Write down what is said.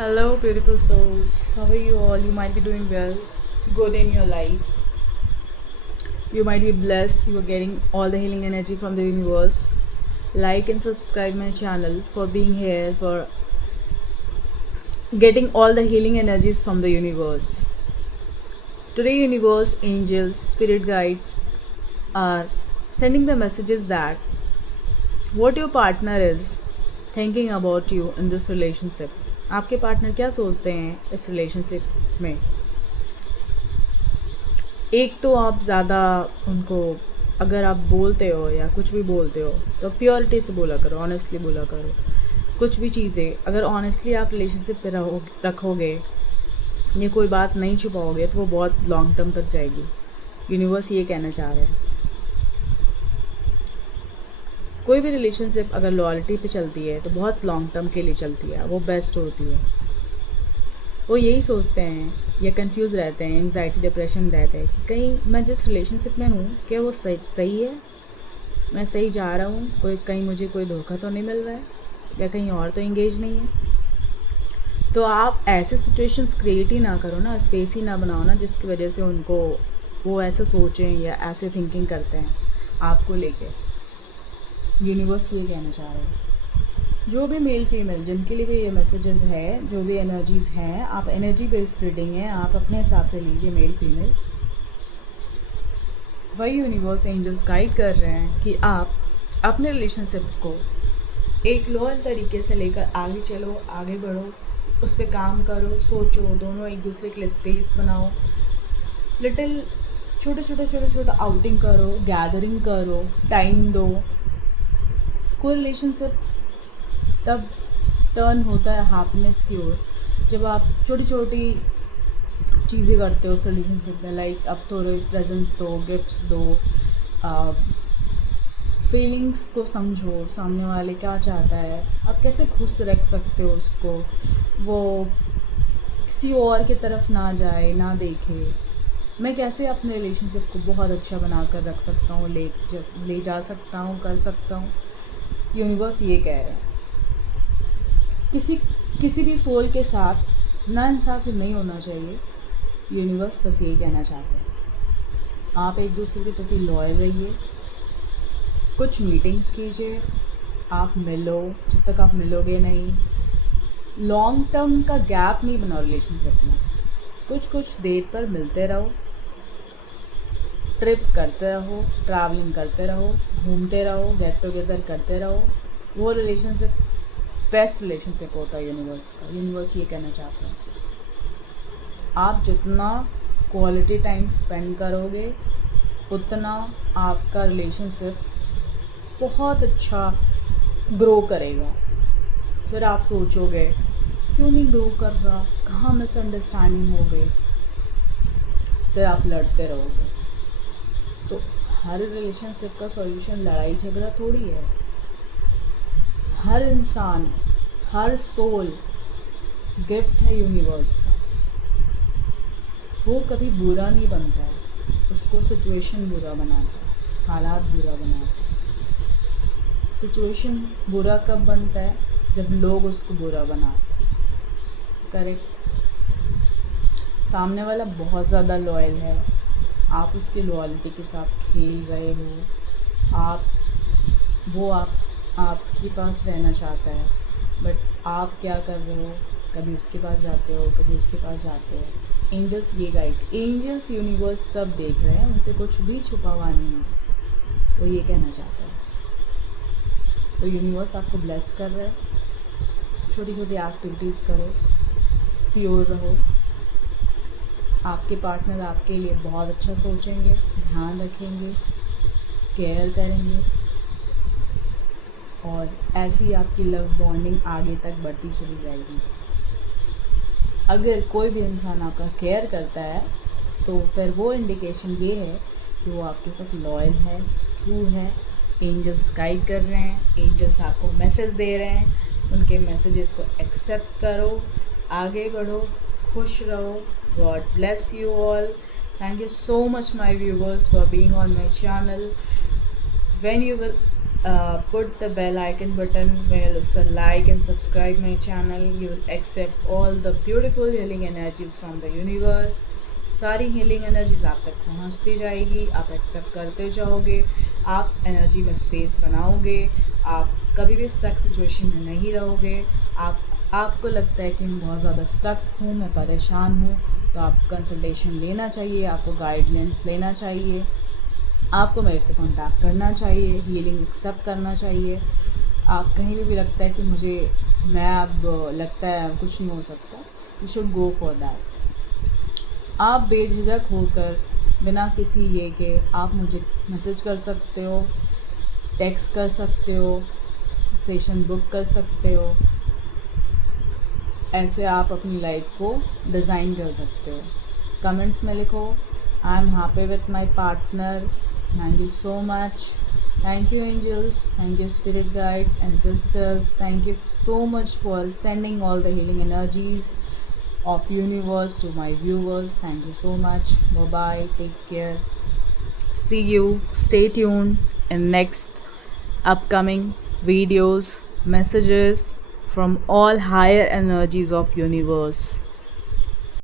Hello, beautiful souls. How are you all? You might be doing well, good in your life. You might be blessed. You are getting all the healing energy from the universe. Like and subscribe my channel for being here, for getting all the healing energies from the universe. Today, universe, angels, spirit guides are sending the messages that what your partner is thinking about you in this relationship. आपके partner क्या सोचते हैं इस relationship में? एक तो आप ज़्यादा उनको, अगर आप बोलते हो या कुछ भी बोलते हो तो प्योरिटी से बोला करो, ऑनेस्टली बोला करो। कुछ भी चीज़ें अगर ऑनेस्टली आप रिलेशनशिप पे रखोगे, ये कोई बात नहीं छुपाओगे तो वो बहुत लॉन्ग टर्म तक जाएगी। यूनिवर्स ये कहना चाह रहे हैं, कोई भी रिलेशनशिप अगर लॉयल्टी पे चलती है तो बहुत लॉन्ग टर्म के लिए चलती है, वो बेस्ट होती है। वो यही सोचते हैं या कंफ्यूज रहते हैं, एंग्जाइटी डिप्रेशन में रहते हैं कि कहीं मैं जिस रिलेशनशिप में हूँ क्या वो सही है, मैं सही जा रहा हूँ, कहीं मुझे कोई धोखा तो नहीं मिल रहा है, या कहीं और तो इंगेज नहीं है। तो आप ऐसे सिचुएशंस क्रिएट ही ना करो ना, स्पेस ही ना बनाओ ना, जिसकी वजह से उनको वो ऐसा सोचें या ऐसे थिंकिंग करते हैं आपको लेके। यूनिवर्स ये कहना चाह रहे हैं, जो भी मेल फीमेल जिनके लिए भी ये मैसेजेस है, जो भी एनर्जीज़ हैं, आप एनर्जी बेस्ड रीडिंग है, आप अपने हिसाब से लीजिए मेल फीमेल। वही यूनिवर्स एंजल्स गाइड कर रहे हैं कि आप अपने रिलेशनशिप को एक लॉयल तरीके से लेकर आगे चलो, आगे बढ़ो, उस पर काम करो, सोचो, दोनों एक दूसरे के लिए स्पेस बनाओ, लिटिल छोटे आउटिंग करो, गैदरिंग करो, टाइम दो। कोई रिलेशनशिप तब टर्न होता है हैप्पीनेस की ओर जब आप छोटी छोटी चीज़ें करते हो उस रिलेशनशिप में। लाइक अब थोड़े प्रेजेंस दो, गिफ्ट्स दो, फीलिंग्स को समझो, सामने वाले क्या चाहता है, आप कैसे खुश रख सकते हो उसको, वो किसी और की तरफ ना जाए, ना देखे। मैं कैसे अपने रिलेशनशिप को बहुत अच्छा बना कर रख सकता हूँ, ले जा सकता हूँ, कर सकता हूँ। यूनिवर्स ये कह रहे हैं किसी भी सोल के साथ नाइंसाफ़ी नहीं होना चाहिए। यूनिवर्स बस यही कहना चाहते हैं, आप एक दूसरे के प्रति लॉयल रहिए, कुछ मीटिंग्स कीजिए, आप मिलो, जब तक आप मिलोगे नहीं, लॉन्ग टर्म का गैप नहीं बनाओ रिलेशनशिप में। कुछ देर पर मिलते रहो, ट्रिप करते रहो, ट्रैवलिंग करते रहो, घूमते रहो, गेट टुगेदर करते रहो। वो रिलेशनशिप बेस्ट रिलेशनशिप होता है यूनिवर्स का। यूनिवर्स ये कहना चाहते हैं, आप जितना क्वालिटी टाइम स्पेंड करोगे उतना आपका रिलेशनशिप बहुत अच्छा ग्रो करेगा। फिर आप सोचोगे क्यों नहीं ग्रो कर रहा, कहाँ मिसअंडरस्टैंडिंग हो गई, फिर आप लड़ते रहोगे। तो हर रिलेशनशिप का सॉल्यूशन लड़ाई झगड़ा थोड़ी है। हर इंसान, हर सोल गिफ्ट है यूनिवर्स का। वो कभी बुरा नहीं बनता है, उसको सिचुएशन बुरा बनाता है, हालात बुरा बनाते हैं। सिचुएशन बुरा कब बनता है? जब लोग उसको बुरा बनाते हैं। करेक्ट। सामने वाला बहुत ज़्यादा लॉयल है, आप उसकी लॉयल्टी के साथ खेल रहे हो, आपके पास रहना चाहता है, बट आप क्या कर रहे हो? कभी उसके पास जाते हो, कभी उसके पास जाते हो। एंजल्स ये गाइड, एंजल्स यूनिवर्स सब देख रहे हैं, उनसे कुछ भी छुपा हुआ नहीं है, वो ये कहना चाहता है। तो यूनिवर्स आपको ब्लेस कर रहा है, छोटी छोटी एक्टिविटीज़ करो, प्योर रहो। आपके पार्टनर आपके लिए बहुत अच्छा सोचेंगे, ध्यान रखेंगे, केयर करेंगे, और ऐसी आपकी लव बॉन्डिंग आगे तक बढ़ती चली जाएगी। अगर कोई भी इंसान आपका केयर करता है तो फिर वो इंडिकेशन ये है कि वो आपके साथ लॉयल है, ट्रू है। एंजल्स गाइड कर रहे हैं, एंजल्स आपको मैसेज दे रहे हैं, उनके मैसेजेस को एक्सेप्ट करो, आगे बढ़ो, खुश रहो। God bless you all. Thank you so much my viewers for being on my channel. When you will put the bell icon button. When you listen, like and subscribe my channel, you will accept all the beautiful healing energies from the universe. सारी healing energies आप तक पहुंचती जाएगी, आप accept करते जाओगे, आप energy में स्पेस बनाओगे, आप कभी भी स्टक सिचुएशन में नहीं रहोगे। आपको लगता है कि मैं बहुत ज़्यादा स्टक हूँ, मैं परेशान हूँ, तो आप कंसल्टेशन लेना चाहिए, आपको गाइडलाइंस लेना चाहिए, आपको मेरे से कांटेक्ट करना चाहिए, हीलिंग एक्सेप्ट करना चाहिए। आप कहीं भी लगता है कि मैं अब लगता है कुछ नहीं हो सकता, you should go for that. आप बेझिझक होकर बिना किसी ये के आप मुझे मैसेज कर सकते हो, टेक्स्ट कर सकते हो, सेशन बुक कर सकते हो। ऐसे आप अपनी लाइफ को डिज़ाइन कर सकते हो। कमेंट्स में लिखो, I am happy with my partner, thank you so much, thank you angels, thank you spirit guides and sisters, thank you so much for sending all the healing energies of universe to my viewers. Thank you so much. Bye bye, take care, see you, stay tuned in next upcoming videos, messages from all higher energies of universe.